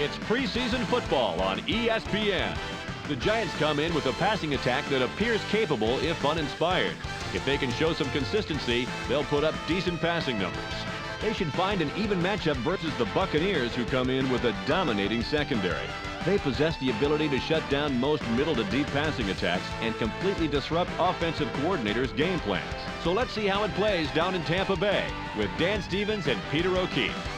It's preseason football on ESPN. The Giants come in with a passing attack that appears capable if uninspired. If they can show some consistency, they'll put up decent passing numbers. They should find an even matchup versus the Buccaneers, who come in with a dominating secondary. They possess the ability to shut down most middle to deep passing attacks and completely disrupt offensive coordinators' game plans. So let's see how it plays down in Tampa Bay with Dan Stevens and Peter O'Keefe.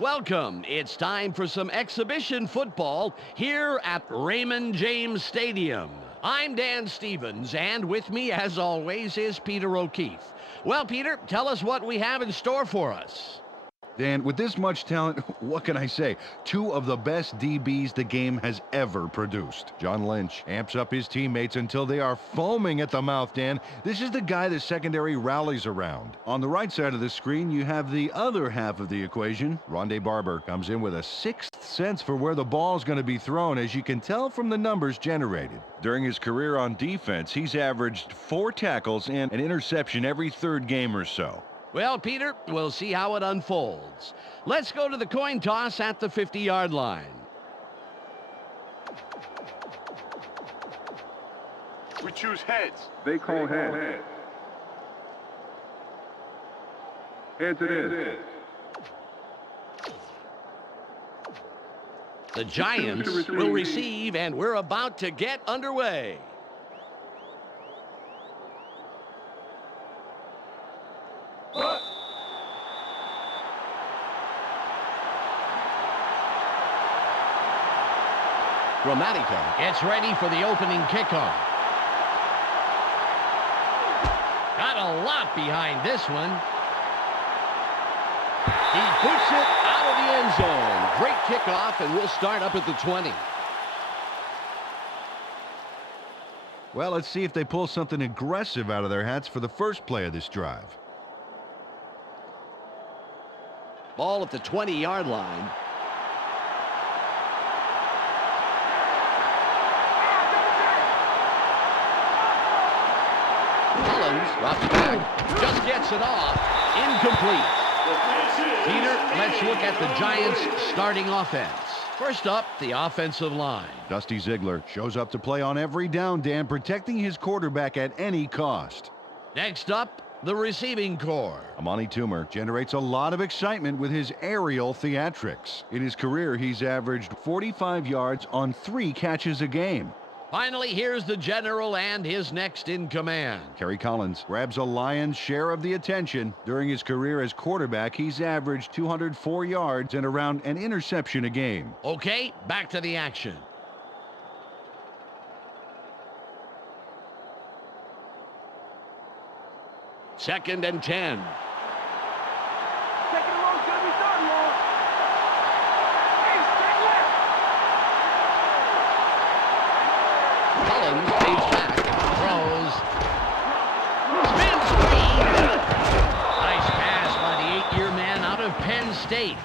Welcome. It's time for some exhibition football here at Raymond James Stadium. I'm Dan Stevens, and with me, as always, is Peter O'Keefe. Well, Peter, tell us what we have in store for us. Dan, with this much talent, what can I say? Two of the best DBs the game has ever produced. John Lynch amps up his teammates until they are foaming at the mouth, Dan. This is the guy the secondary rallies around. On the right side of the screen, you have the other half of the equation. Rondé Barber comes in with a sixth sense for where the ball is going to be thrown, as you can tell from the numbers generated. During his career on defense, he's averaged 4 tackles and an interception every third game or so. Well, Peter, we'll see how it unfolds. Let's go to the coin toss at the 50-yard line. We choose heads. They call heads. Heads it is. The Giants will receive, and we're about to get underway. Grammatica gets ready for the opening kickoff. Got a lot behind this one. He boots it out of the end zone. Great kickoff, and we'll start up at the 20. Well, let's see if they pull something aggressive out of their hats for the first play of this drive. Ball at the 20-yard line. Drops back, just gets it off, incomplete. Peter, let's look at the Giants' starting offense. First up, the offensive line. Dusty Ziegler shows up to play on every down, Dan, protecting his quarterback at any cost. Next up, the receiving corps. Amani Toomer generates a lot of excitement with his aerial theatrics. In his career, he's averaged 45 yards on 3 catches a game. Finally, here's the general and his next in command. Kerry Collins grabs a lion's share of the attention. During his career as quarterback, he's averaged 204 yards and around an interception a game. Okay, back to the action. Second and 10. Collins fades back, throws, spin screen. Nice pass by the 8-year man out of Penn State.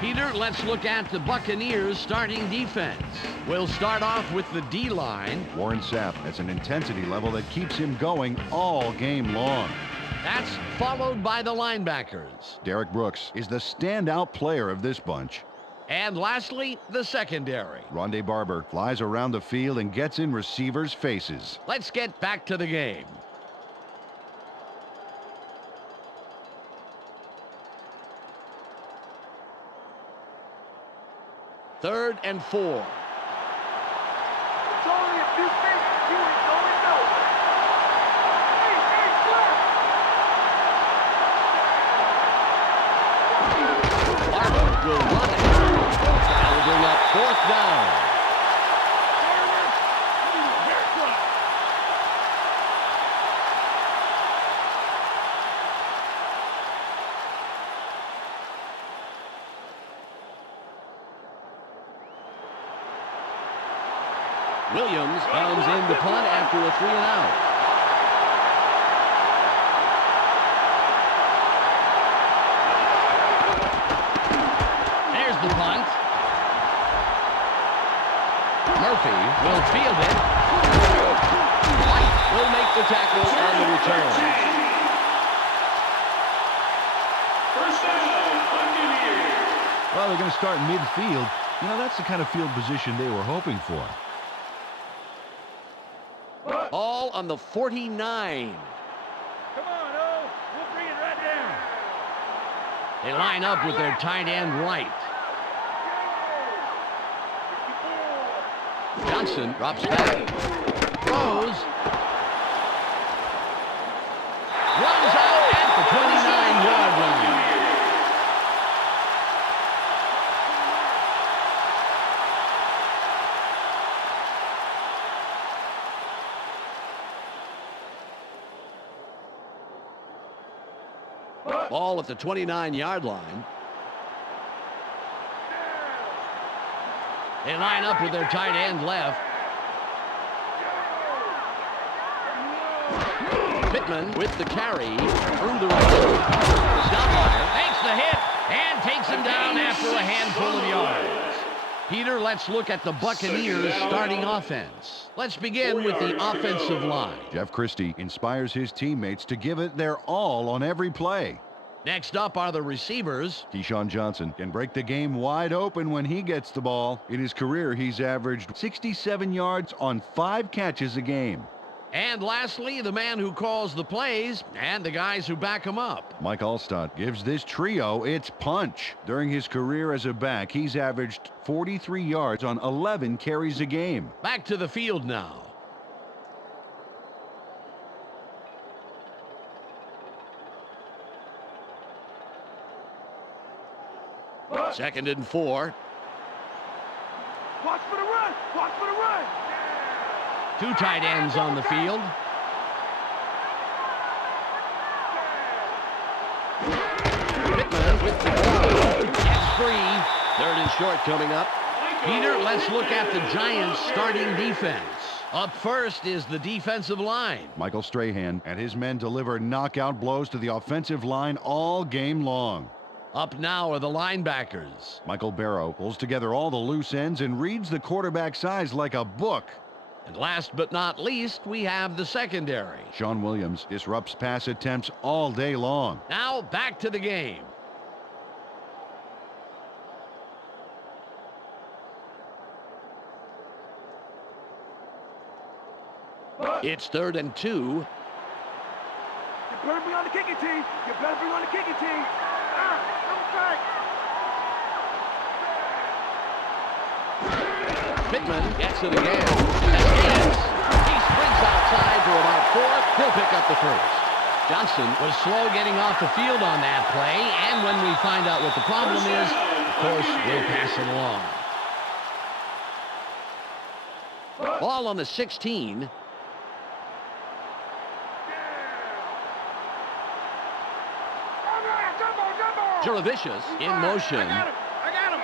Peter, let's look at the Buccaneers' starting defense. We'll start off with the D-line. Warren Sapp has an intensity level that keeps him going all game long. That's followed by the linebackers. Derek Brooks is the standout player of this bunch. And lastly, the secondary. Rondé Barber flies around the field and gets in receivers' faces. Let's get back to the game. Third and 4. It's only a few feet. You ain't going nowhere. Hey, Barber will run it. That will bring up 4th down. Williams comes in to punt after a 3-and-out. There's the punt. Murphy will field it. White will make the tackle on the return. First down, Buccaneers. Well, they're going to start midfield. You know, that's the kind of field position they were hoping for. Ball on the 49. Come on, O. We'll bring it right down. They line up with their tight end right. Johnson drops back. Throws. Runs out at the 29-yard line. Ball at the 29-yard line. They line up with their tight end left. Pittman with the carry through the right. Stoudemire makes the hit and takes him down after a handful of yards. Peter, let's look at the Buccaneers starting offense. Let's begin with the offensive line. Jeff Christie inspires his teammates to give it their all on every play. Next up are the receivers. Keyshawn Johnson can break the game wide open when he gets the ball. In his career, he's averaged 67 yards on 5 catches a game. And lastly, the man who calls the plays and the guys who back him up. Mike Allstott gives this trio its punch. During his career as a back, he's averaged 43 yards on 11 carries a game. Back to the field now. Second and 4. Watch for the run. Watch for the run. 2 tight ends on the field. Pittman with the ball. Gets free. 3rd and short coming up. Peter, let's look at the Giants' starting defense. Up first is the defensive line. Michael Strahan and his men deliver knockout blows to the offensive line all game long. Up now are the linebackers. Michael Barrow pulls together all the loose ends and reads the quarterback's eyes like a book. And last but not least, we have the secondary. Sean Williams disrupts pass attempts all day long. Now back to the game. It's 3rd and 2. You better be on the kicking team. You better be on the kicking team. Pittman gets it again. He sprints outside for about 4. He'll pick up the first. Johnson was slow getting off the field on that play, and when we find out what the problem is, of course, we'll pass it along. Ball on the 16. Jaravicius in motion. I got him.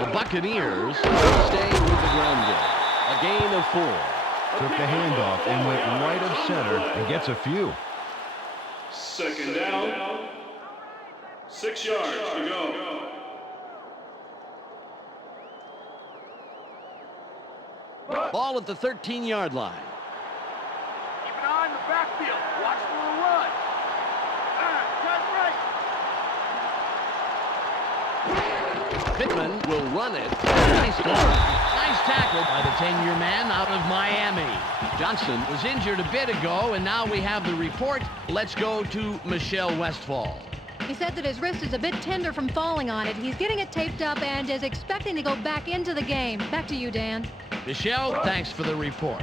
The Buccaneers stay with the ground game. A gain of 4. Took the handoff and went right of center and gets a few. 2nd down. 6 yards to go. Ball at the 13-yard line. Keep an eye on the backfield. Watch for a run. Cut right. Pittman will run it. Nice tackle by the 10-year man out of Miami. Johnson was injured a bit ago, and now we have the report. Let's go to Michelle Westfall. He said that his wrist is a bit tender from falling on it. He's getting it taped up and is expecting to go back into the game. Back to you, Dan. Michelle, thanks for the report.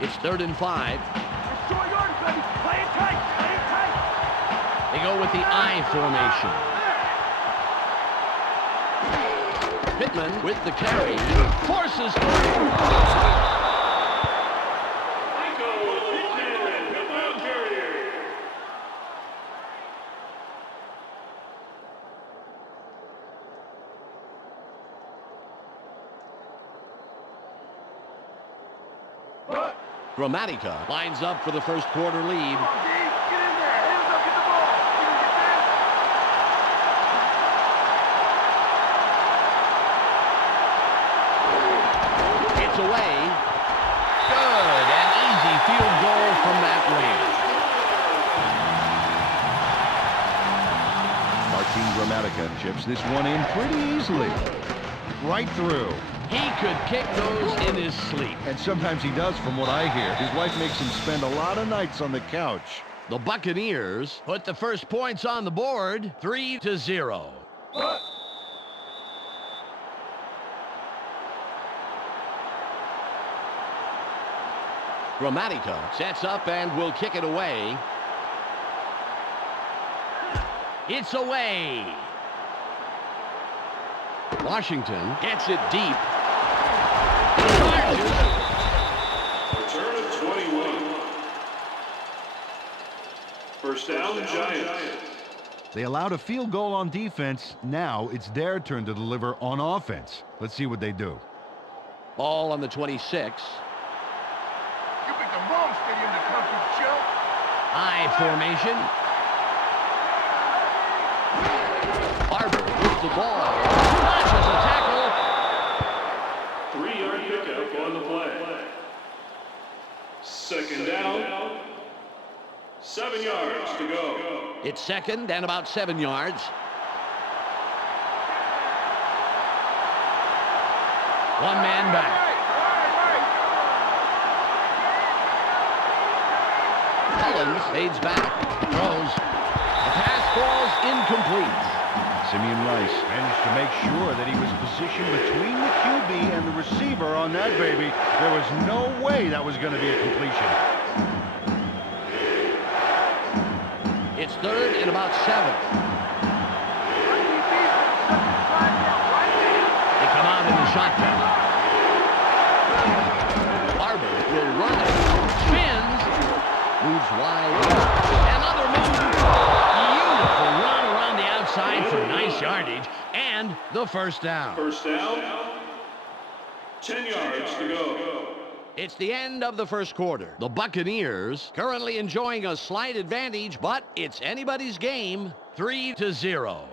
It's 3rd and 5. It's 4 yards, baby. Play it tight. Play it tight. They go with the I formation. Pittman with the carry. Forces through. Gramatica lines up for the first quarter lead. Get in there. Hands up, get the ball. You can get there. It's away. Good. An easy field goal from that range. Gramatica chips this one in pretty easily. Right through. He could kick those in his sleep. And sometimes he does, from what I hear. His wife makes him spend a lot of nights on the couch. The Buccaneers put the first points on the board, 3-0. Gramatica sets up and will kick it away. It's away. Washington gets it deep. Charges. Return of 21. First down, Giants. They allowed a field goal on defense. Now it's their turn to deliver on offense. Let's see what they do. Ball on the 26. You picked the wrong stadium to come to, Joe. I formation. Barber with the ball. Launches a tackle. 3-yard pickup on the play. Second down. 7 yards to go. It's second and about 7 yards. One man back. Collins fades back. Throws. The pass falls incomplete. Simeon Rice managed to make sure that he was positioned between the QB and the receiver on that baby. There was no way that was going to be a completion. It's third and about 7. They come out in the shotgun. Barber will run it. Spins. Moves wide. Another move. Beautiful run around the outside for nice yardage. And the first down. First down. 10 yards to go. It's the end of the first quarter. The Buccaneers currently enjoying a slight advantage, but it's anybody's game, 3-0.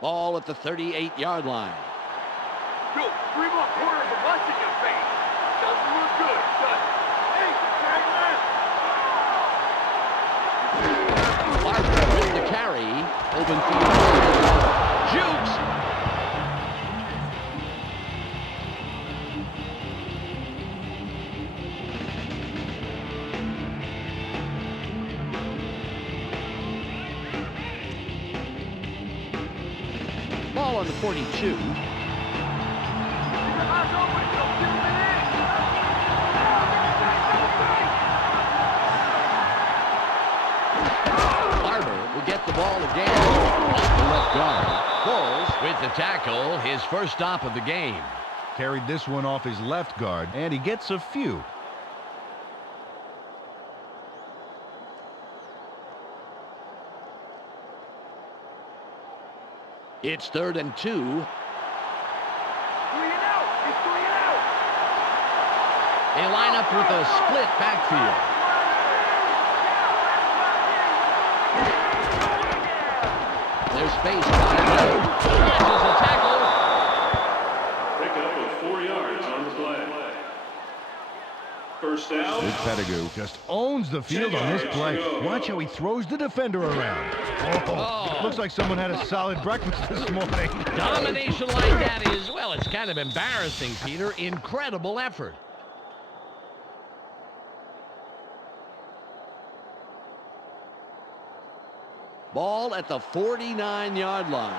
Ball at the 38-yard line. Yo, 3 more quarters of lunch in your face. Doesn't look good, does it? Hey, Barber with the carry. Open field. Jukes. Ball on the 42. Get the ball again off the left guard. Bowles with the tackle, his first stop of the game. Carried this one off his left guard, and he gets a few. It's 3rd and 2. 3 and out. It's 3 and out. They line up with a split backfield. There's space. Catches a tackle. Pick up of 4 yards on the play. First down. Luke Pettigrew just owns the field on this play. Watch how he throws the defender around. Oh, looks like someone had a solid breakfast this morning. Domination like that is, well, it's kind of embarrassing, Peter. Incredible effort. Ball at the 49-yard line.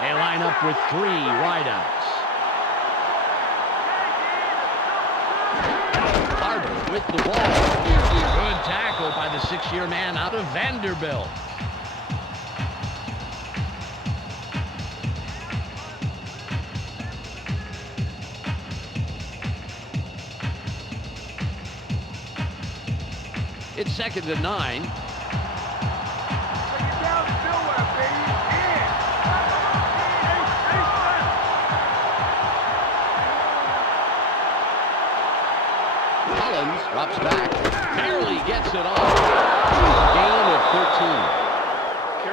They line up with 3 wideouts. Barber with the ball. Good tackle by the 6-year man out of Vanderbilt. It's 2nd and 9. Collins drops back. Barely gets it off. Gain of 13.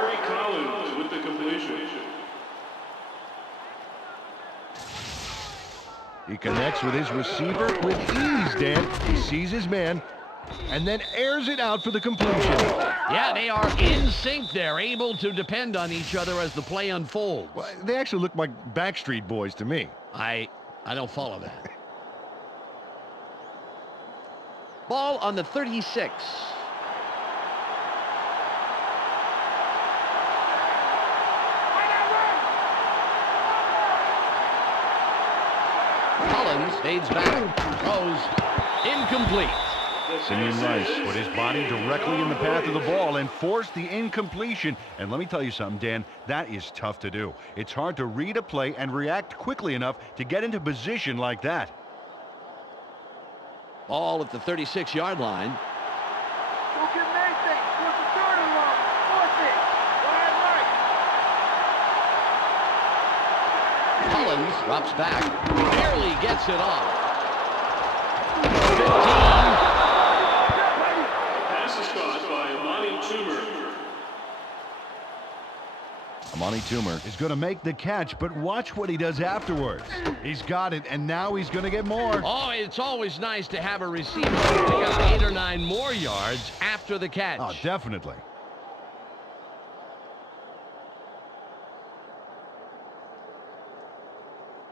He connects with his receiver with ease, Dan. He sees his man and then airs it out for the completion. Yeah, they are in sync. They're able to depend on each other as the play unfolds. Well, they actually look like Backstreet Boys to me. I don't follow that. Ball on the 36. Collins fades back, throws, incomplete. Simeon Rice put his body directly in the path of the ball and forced the incompletion. And let me tell you something, Dan, that is tough to do. It's hard to read a play and react quickly enough to get into position like that. Ball at the 36-yard line. Don't give him anything. Force the third and long. Force it. Wide right. Collins drops back, barely gets it off. 15. Pass is caught by Amani Toomer. Amani Toomer is going to make the catch, but watch what he does afterwards. He's got it, and now he's going to get more. Oh, it's always nice to have a receiver pick up 8 or 9 more yards after the catch. Oh, definitely.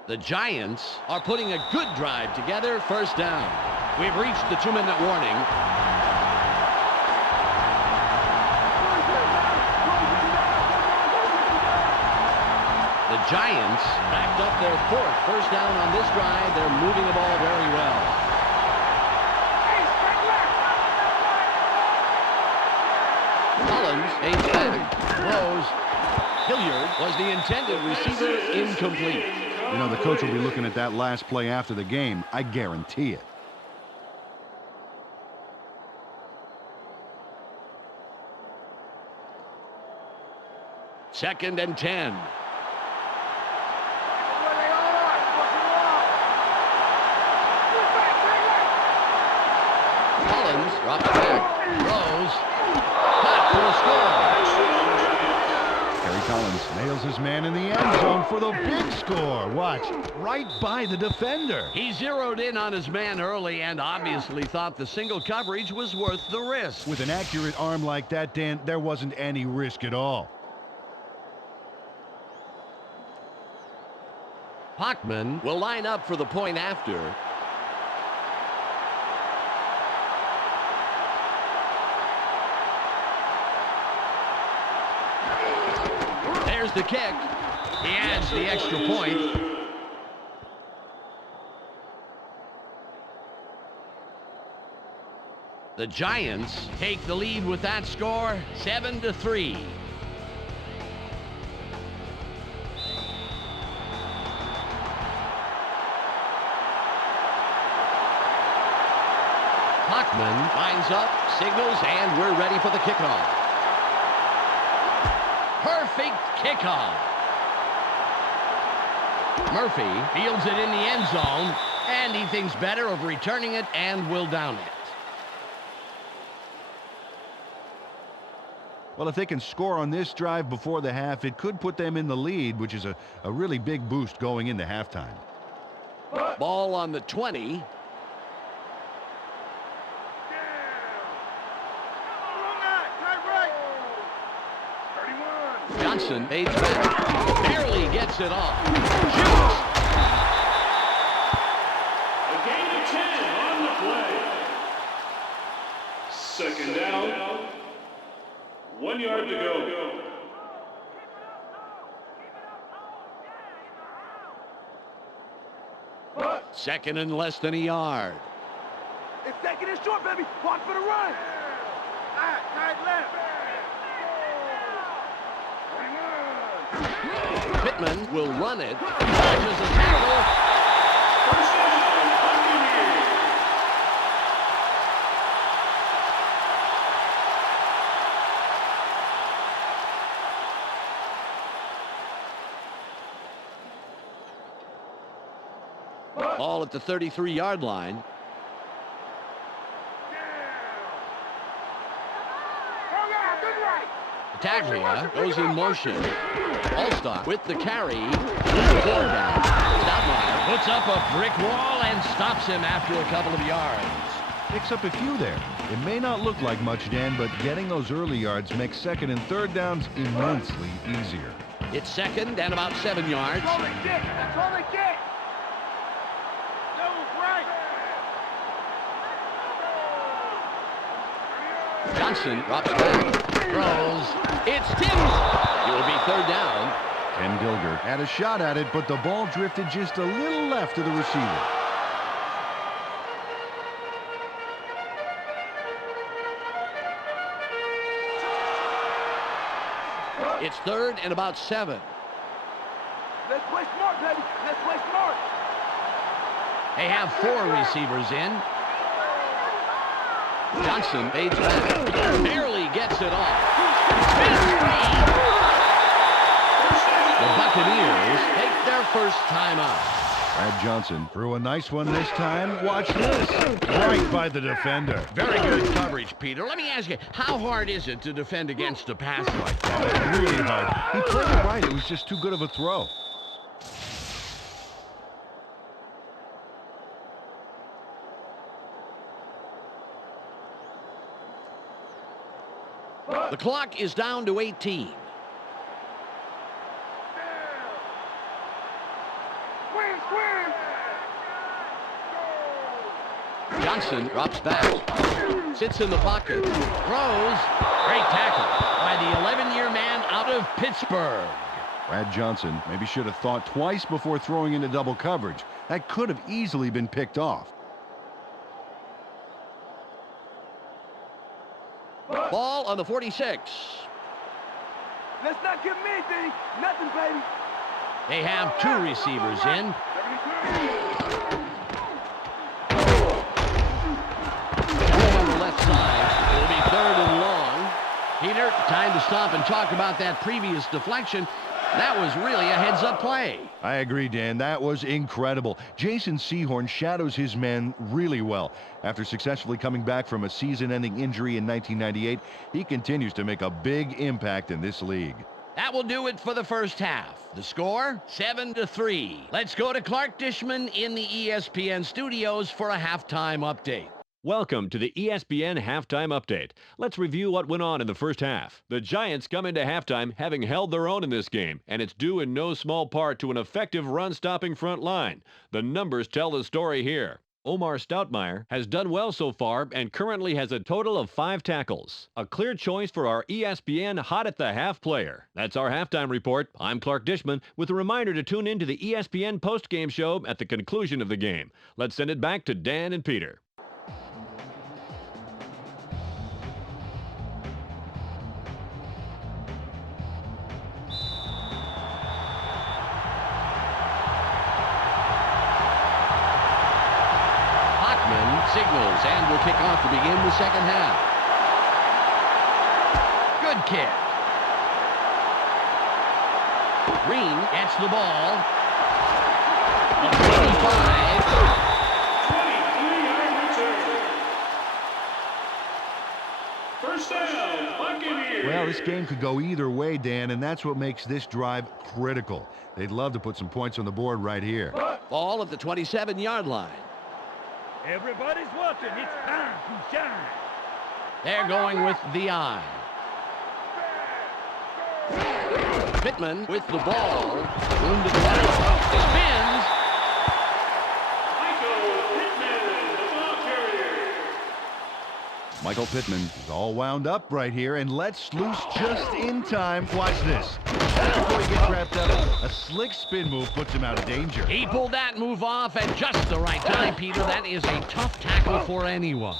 The Giants are putting a good drive together. First down. We've reached the 2-minute warning. The Giants backed up their 4th first down on this drive. They're moving the ball very well. Collins aims back, throws. Hilliard was the intended receiver, incomplete. You know, the coach will be looking at that last play after the game. I guarantee it. Second and 10. Collins drops back, throws, caught for the score. Kerry Collins nails his man in the end zone for the big score. Watch, right by the defender. He zeroed in on his man early and obviously thought the single coverage was worth the risk. With an accurate arm like that, Dan, there wasn't any risk at all. Hockman will line up for the point after. There's the kick. He adds the extra point. The Giants take the lead with that score, 7-3. Hockman lines up, signals, and we're ready for the kickoff. Perfect kickoff. Murphy fields it in the end zone, and he thinks better of returning it and will down it. Well, if they can score on this drive before the half, it could put them in the lead, which is a really big boost going into halftime. Ball on the 20. Johnson fades back, barely gets it off. Shoots. A gain of 10 on the play. Second down. 1 yard to go. Second and less than a yard. It's second and short, baby. Watch for the run. Tight left. Pittman will run it. Dodges a tackle. First down, Buccaneers. Ball at the 33-yard line. Taglia goes in motion. Allstott with the carry. Quarterback. Stoudemire puts up a brick wall and stops him after a couple of yards. Picks up a few there. It may not look like much, Dan, but getting those early yards makes second and third downs immensely easier. It's second and about 7 yards. That's all they get. That's all they get. No, right. Johnson drops back, throws. It's Timms. It will be third down. Ken Gilger had a shot at it, but the ball drifted just a little left of the receiver. It's third and about 7. Let's play smart, baby. Let's play smart. They have 4 receivers in. Johnson fades back. Barely gets it off. Spin screen. The Buccaneers take their first time out. Brad Johnson threw a nice one this time. Watch this. Right by the defender. Very good coverage, Peter. Let me ask you, how hard is it to defend against a pass like that? Really hard. He played it right. It was just too good of a throw. The clock is down to 18. Johnson drops back, sits in the pocket, throws. Great tackle by the 11-year man out of Pittsburgh. Brad Johnson maybe should have thought twice before throwing into double coverage. That could have easily been picked off. Ball on the 46. Let's not give me anything. Nothing, baby. They have 2 receivers in. On the left side, it'll be third and long. Peter, time to stop and talk about that previous deflection. That was really a heads-up play. I agree, Dan. That was incredible. Jason Sehorn shadows his men really well. After successfully coming back from a season-ending injury in 1998, he continues to make a big impact in this league. That will do it for the first half. The score, 7-3. Let's go to Clark Dishman in the ESPN studios for a halftime update. Welcome to the ESPN Halftime Update. Let's review what went on in the first half. The Giants come into halftime having held their own in this game, and it's due in no small part to an effective run-stopping front line. The numbers tell the story here. Omar Stoudemire has done well so far and currently has a total of 5 tackles. A clear choice for our ESPN Hot at the Half player. That's our halftime report. I'm Clark Dishman with a reminder to tune in to the ESPN postgame show at the conclusion of the game. Let's send it back to Dan and Peter. Signals and will kick off to begin the second half. Good kick. Green gets the ball. 25. 23-yard return. First down, Buccaneers. Well, this game could go either way, Dan, and that's what makes this drive critical. They'd love to put some points on the board right here. Ball at the 27-yard line. Everybody's watching. It's time to shine. They're going with the eye. Pittman with the ball. Room to the right. Spins. Michael Pittman is all wound up right here and lets loose just in time. Watch this. Before he gets wrapped up, a slick spin move puts him out of danger. He pulled that move off at just the right time, Peter. That is a tough tackle for anyone.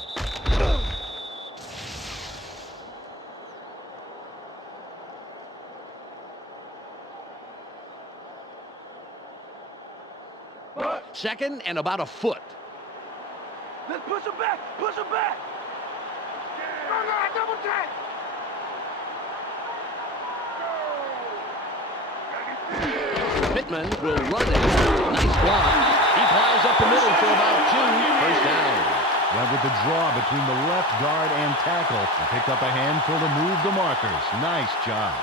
Second and about a foot. Let's push him back. Push him back. Double tap. Pittman will run it. Nice block. He plows up the middle for about 2. First down. Went with the draw between the left guard and tackle and picked up a handful to move the markers. Nice job.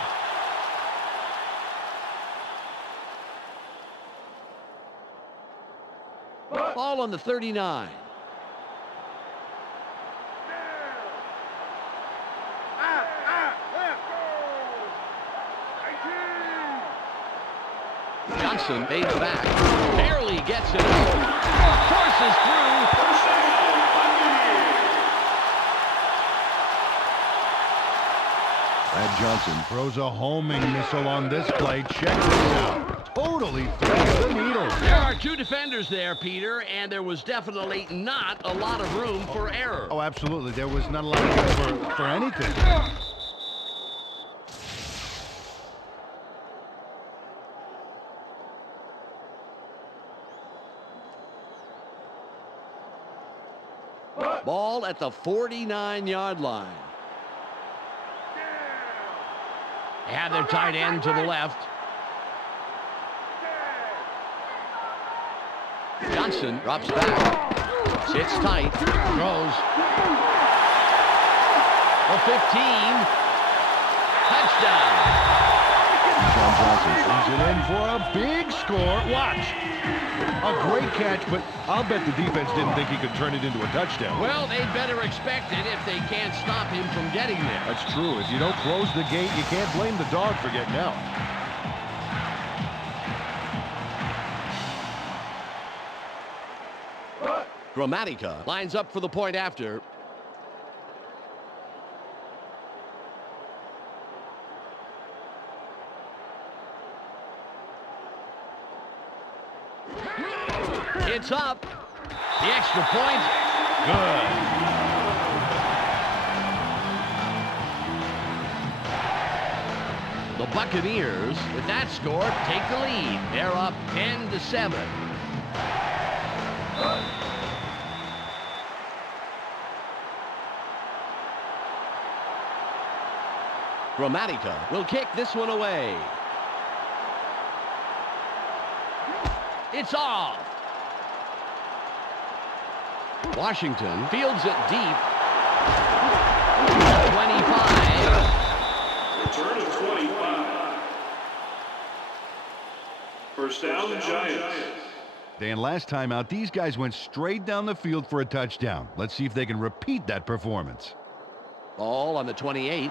Ball on the 39. Johnson fades back. Barely gets it out. Forces through. Brad Johnson throws a homing missile on this play. Check this out. Totally threads the needle. There are two defenders there, Peter, and there was definitely not a lot of room for error. Oh, absolutely. There was not a lot of room for anything. Ball at the 49-yard line. They have their tight end to the left. Johnson drops back. Sits tight. Throws. A 15. Touchdown. John Johnson brings it in for a big score. Watch. A great catch, but I'll bet the defense didn't think he could turn it into a touchdown. Well, they'd better expect it if they can't stop him from getting there. That's true. If you don't close the gate, you can't blame the dog for getting out. Gramatica lines up for the point after. It's up. The extra point. Good. The Buccaneers, with that score, take the lead. They're up 10-7. Gramatica will kick this one away. It's off. Washington fields it deep. 25. Return of 25. First down, Giants. Dan, last time out, these guys went straight down the field for a touchdown. Let's see if they can repeat that performance. Ball on the 28.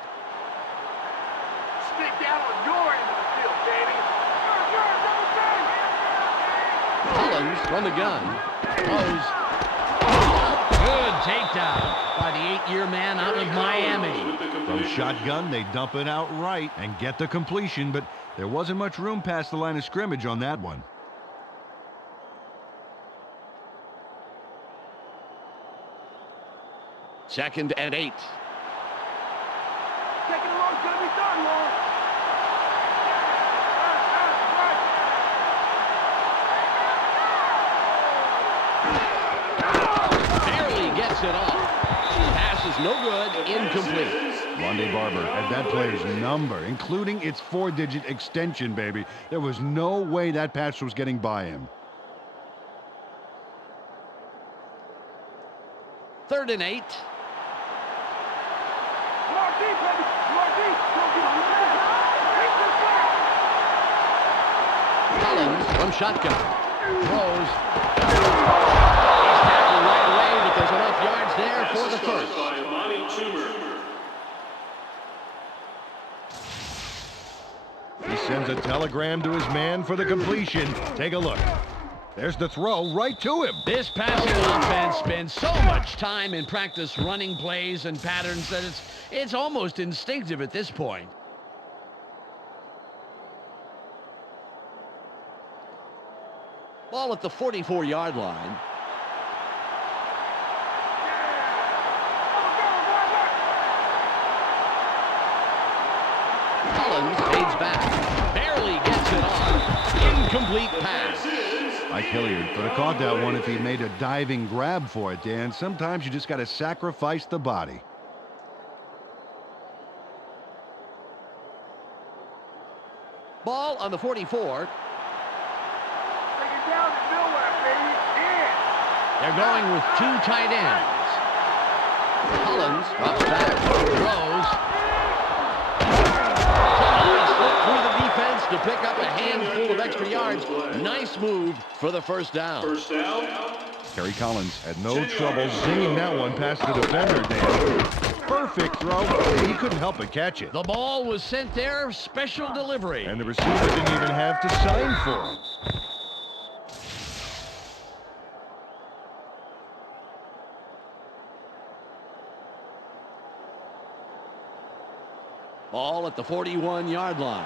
Stick down on your end of the field, baby. Collins from the gun. Throws. Good takedown by the 8-year man out of Miami. From shotgun, they dump it out right and get the completion, but there wasn't much room past the line of scrimmage on that one. Second and 8. Second and long's gonna be done, Long. Barely gets it off. Pass is no good. Incomplete. Rondé Barber had that player's number, including its 4-digit extension, baby. There was no way that pass was getting by him. Third and 8. More deep, baby. More deep. Don't get on the back. Collins from shotgun. Throws. He's tackled right away, but there's enough yards there for the first. He sends a telegram to his man for the completion. Take a look. There's the throw right to him. This passing offense spends so much time in practice running plays and patterns that it's almost instinctive at this point. Ball at the 44-yard line. Collins fades back. Barely gets it off. Incomplete pass. Mike Hilliard could have caught that one if he made a diving grab for it, Dan. Sometimes you just got to sacrifice the body. Ball on the 44. They're going with two tight ends. Collins drops back, throws. Slipped through the defense to pick up a handful of extra yards. Nice move for the first down. First down. Kerry Collins had no trouble zinging that one past the defender, Dan. Perfect throw. He couldn't help but catch it. The ball was sent there, special delivery. And the receiver didn't even have to sign for it. Ball at the 41-yard line.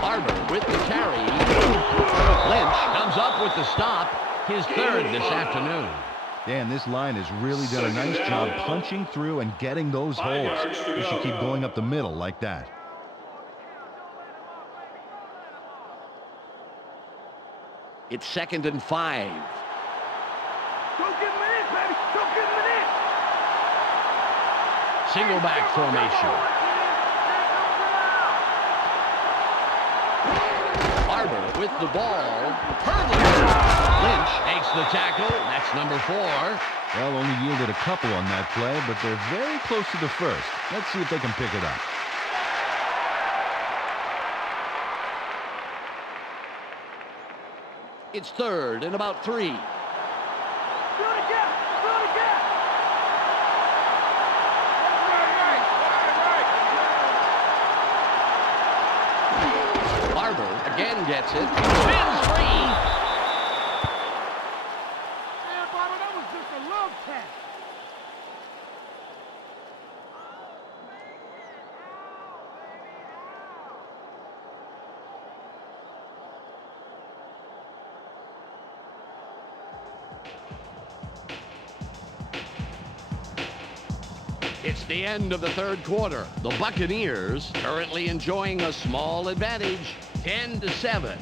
Barber with the carry. Lynch comes up with the stop, his third this afternoon. Dan, this line has really done a nice job punching through and getting those holes. They should keep going up the middle like that. It's 2nd and 5. Go get him in, baby. Go get him in. Single back formation. Barber with the ball. Lynch makes the tackle. That's number 4. Well, only yielded a couple on that play, but they're very close to the first. Let's see if they can pick it up. It's 3rd and about 3. Do it again. Do it again. Right. Barber again gets it. Spins free. Man, Bobby, that was just a love tap. It's the end of the 3rd quarter. The Buccaneers currently enjoying a small advantage, 10-7.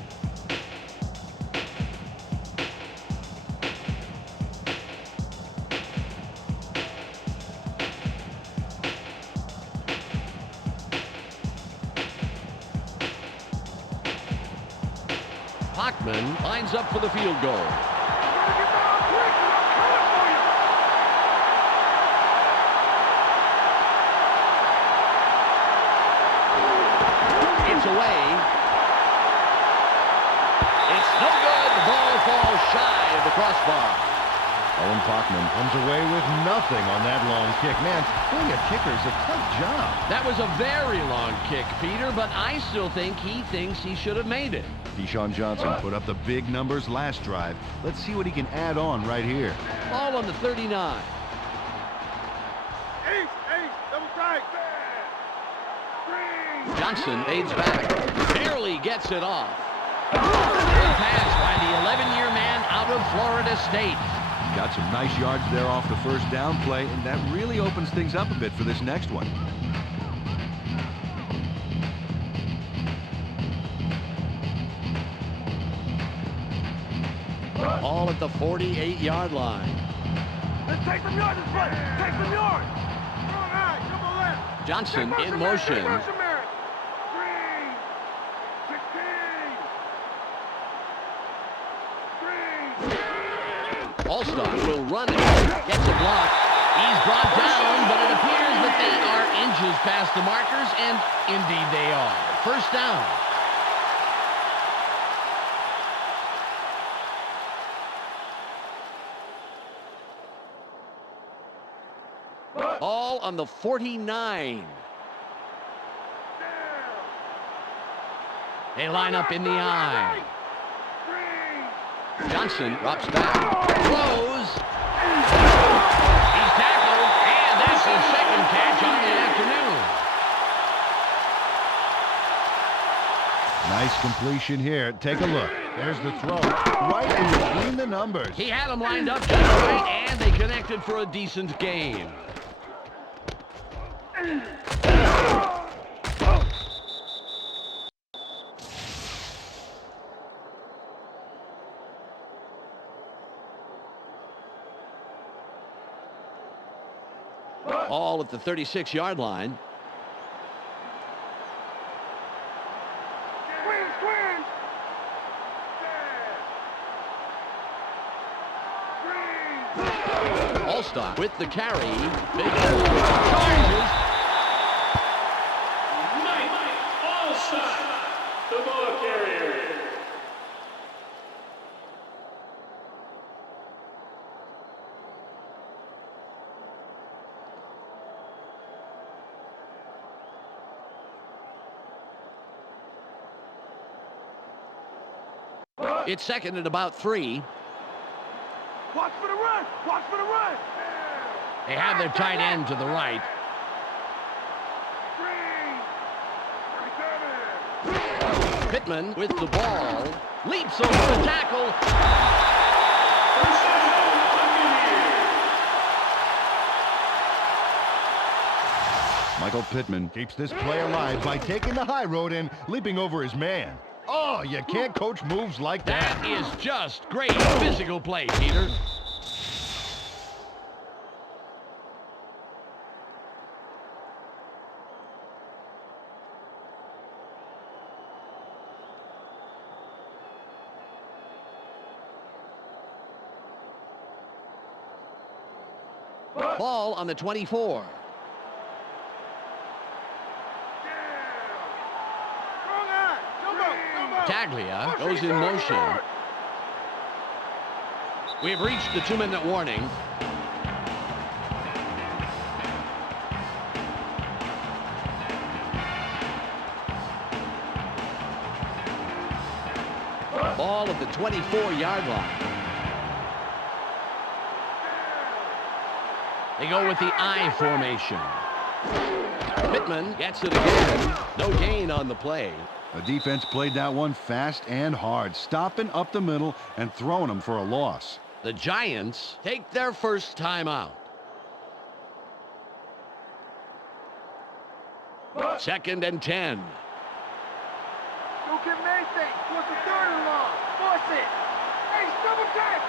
Bachman lines up for the field goal. Away. It's no good. The ball falls shy of the crossbar. Owen Bachman comes away with nothing on that long kick. Man, being a kicker is a tough job. That was a very long kick, Peter, but I still think he thinks he should have made it. Deshaun Johnson put up the big numbers last drive. Let's see what he can add on right here. Ball on the 39. Double tight. Johnson aids back. Barely gets it off. Good pass by the 11-year man out of Florida State. Got some nice yards there off the first down play, and that really opens things up a bit for this next one. All at the 48-yard line. Let's take some yards this play. Take some yards. All right, come on left. Johnson in motion. Allstott will run it. Gets a block. He's brought down, but it appears that they are inches past the markers, and indeed they are. First down. All on the 49. They line up in the eye. Johnson drops back, throws. He's tackled, and that's his second catch on the afternoon. Nice completion here. Take a look. There's the throw right in between the numbers. He had them lined up just right, and they connected for a decent game. All at the 36-yard line. All-Star with the carry. Big charges. Mike All-Star, the ball carrier. It's second and about 3. Watch for the run! Watch for the run! They have their tight end to the right. Pittman with the ball. Leaps over the tackle. First down, Buccaneers. Michael Pittman keeps this play alive by taking the high road and leaping over his man. Oh, you can't coach moves like that. That is just great physical play, Peter. Ball on the 24. Taglia goes in motion. We've reached the 2-minute warning. Ball at the 24-yard line. They go with the I formation. Pittman gets it again. No gain on the play. The defense played that one fast and hard, stopping up the middle and throwing them for a loss. The Giants take their first time out. Second and 10. Don't give him anything. What's the third and long? Force it. Hey, double check.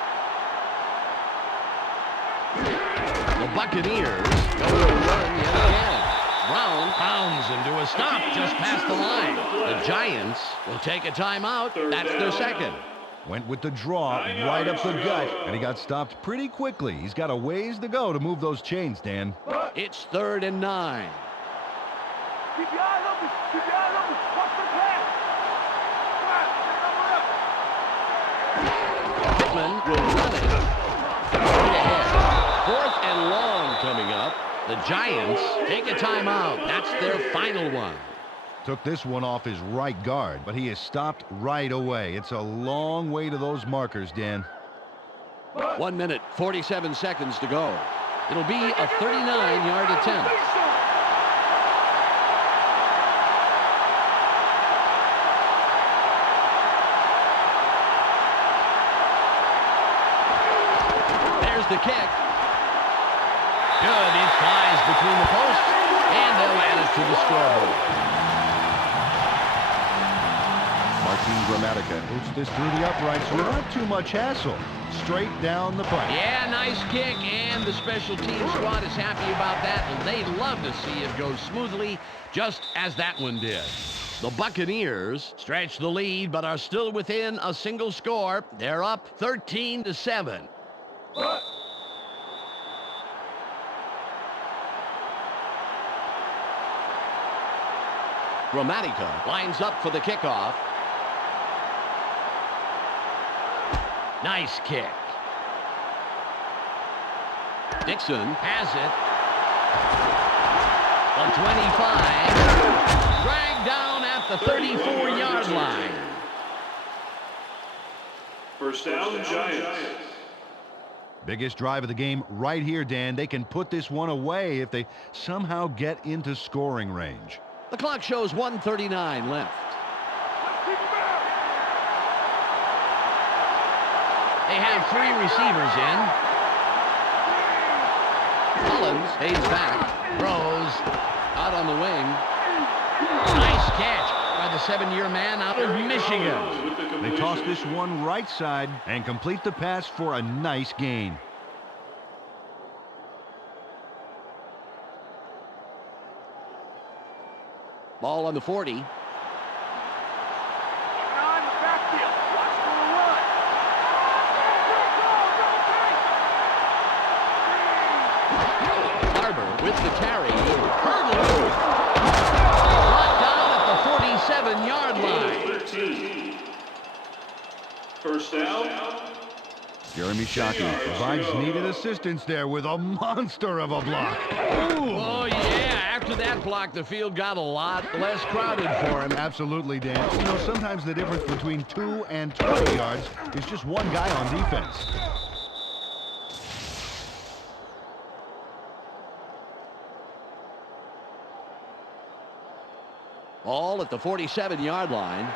The Buccaneers go to run yet again. Brown pounds into a stop just past the line. The Giants will take a timeout. That's their second. Went with the draw right up the gut, and he got stopped pretty quickly. He's got a ways to go to move those chains, Dan. It's third and 9. Keep your eyes open. Keep your eyes open. Watch the pass. Pittman will run it. Straight ahead. Fourth and long coming up. The Giants take a timeout. That's their final one. Took this one off his right guard, but he is stopped right away. It's a long way to those markers, Dan. 1 minute, 47 seconds to go. It'll be a 39-yard attempt. There's the kick. Good. It flies between the posts, and they'll add it to the scoreboard. Grammatica puts this through the uprights without too much hassle. Straight down the pipe. Yeah, nice kick, and the special team squad is happy about that, and they'd love to see it go smoothly, just as that one did. The Buccaneers stretch the lead, but are still within a single score. They're up 13-7. Grammatica lines up for the kickoff. Nice kick. Dixon has it. The 25. Dragged down at the 34-yard line. First down, Giants. Biggest drive of the game right here, Dan. They can put this one away if they somehow get into scoring range. The clock shows 1:39 left. They have 3 receivers in. Collins fades back, throws out on the wing. Nice catch by the 7-year man out of Michigan. They toss this one right side and complete the pass for a nice gain. Ball on the 40. with the carry. Hurdle. Brought down at the 47-yard line. 13. First down. Jeremy Shockey provides needed assistance there with a monster of a block. Oh, yeah. After that block, the field got a lot less crowded for him. Absolutely, Dan. You know, sometimes the difference between 2 and 20 yards is just one guy on defense. Ball at the 47-yard line.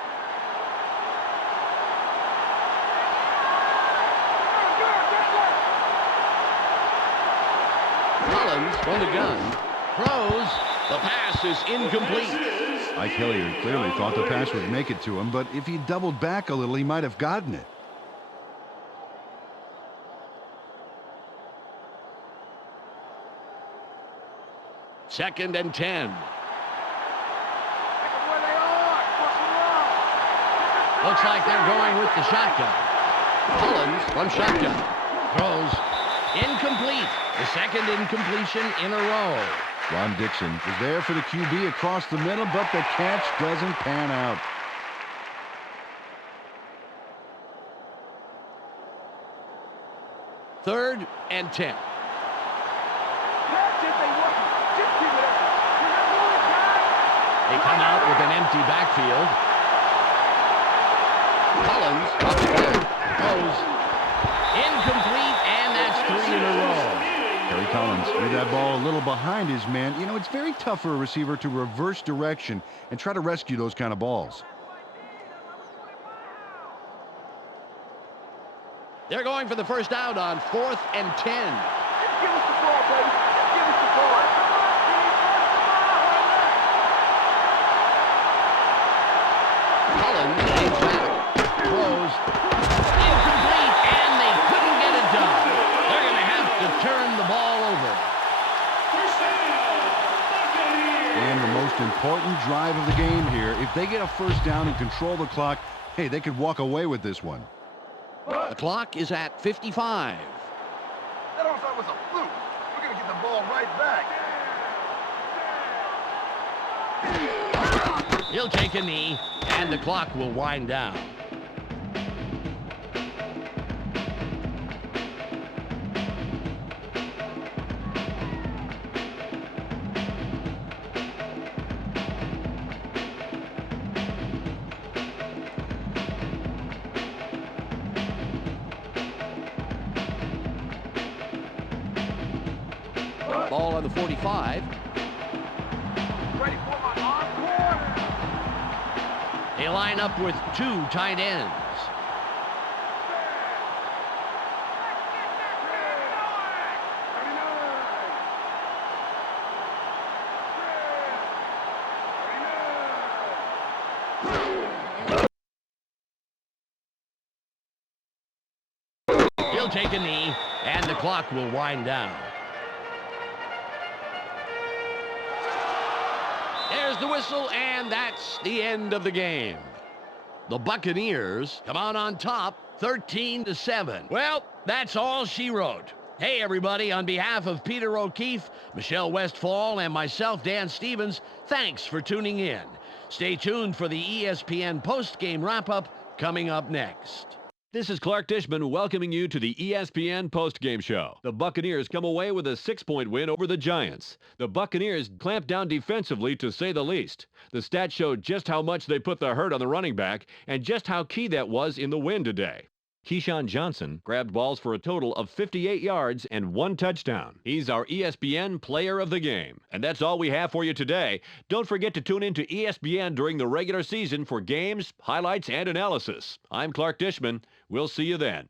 Collins from the gun. Throws. The pass is incomplete. Ike Hilliard clearly thought the pass would make it to him, but if he doubled back a little, he might have gotten it. Second and 10. Looks like they're going with the shotgun. Collins from shotgun. Throws. Incomplete. The second incompletion in a row. Ron Dixon is there for the QB across the middle, but the catch doesn't pan out. Third and 10. They come out with an empty backfield. Collins up again. Throws. Incomplete, and that's 3 in a row. Terry Collins threw that ball a little behind his man. You know, it's very tough for a receiver to reverse direction and try to rescue those kind of balls. They're going for the first out on 4th and 10. Give us the ball, baby. Give us the ball. Collins stays back. Throws. Incomplete, and they couldn't get it done. They're going to have to turn the ball over. First down. And the most important drive of the game here, if they get a first down and control the clock, hey, they could walk away with this one. The clock is at 55. That offside was a fluke. We're going to get the ball right back. He'll take a knee, and the clock will wind down. Ball on the 45. Ready for my encore? They line up with 2 tight ends. He'll take a knee, and the clock will wind down. There's the whistle, and that's the end of the game. The Buccaneers come out on top, 13-7. Well, that's all she wrote. Hey, everybody, on behalf of Peter O'Keefe, Michelle Westfall, and myself, Dan Stevens, thanks for tuning in. Stay tuned for the ESPN post-game wrap-up coming up next. This is Clark Dishman welcoming you to the ESPN postgame show. The Buccaneers come away with a 6-point win over the Giants. The Buccaneers clamped down defensively, to say the least. The stats showed just how much they put the hurt on the running back and just how key that was in the win today. Keyshawn Johnson grabbed balls for a total of 58 yards and 1 touchdown. He's our ESPN player of the game. And that's all we have for you today. Don't forget to tune in to ESPN during the regular season for games, highlights, and analysis. I'm Clark Dishman. We'll see you then.